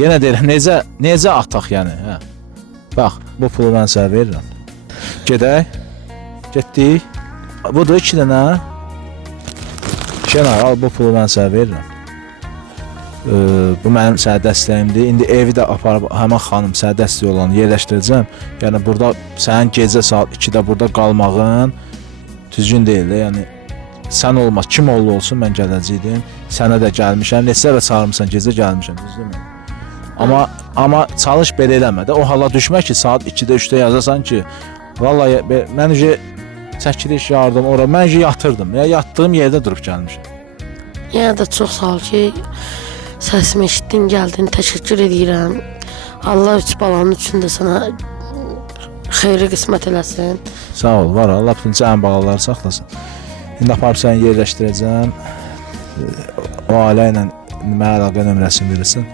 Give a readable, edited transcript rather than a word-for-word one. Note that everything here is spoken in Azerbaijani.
Yenə deyirəm, necə ataq yəni, hə? Bax, bu pulu mən sənə verirəm. Gedək. Getdik. Budur 2 dənə. Şenar, al bu pulu mən sənə verirəm. Bu mənim sənə dəstəyimdir. İndi evi də aparıb həmən xanım sənə dəstək olanı yerləşdirəcəm. Yəni burada sənin gecə saat 2-də burada qalmağın düzgün deyil də. Yəni sən olmaz, kim olsun mən gələcəydim. Sənə də gəlmişəm. Neçə və çağırmısan gecə gəlmişəm, düzdürmü? Amma çalış belə eləmə də. O hala düşmə ki, saat 2-də 3-də yazasan ki, vallahi mən çəkiliş yardım ora. Mən yatırdım. Ya yatdığım yerdə durub gəlmişəm. Yenə də çox sağ ol ki, səsimi eşitdin, gəldin. Təşəkkür edirəm. Allah üç balanın üçün də sənə xeyri qismət eləsin. Sağ ol, var Allah bütün cəm balaları saxlasın. İndi aparıb səni yerləşdirəcəm. O ailə ilə mənə əlaqə nömrəsini verirsən.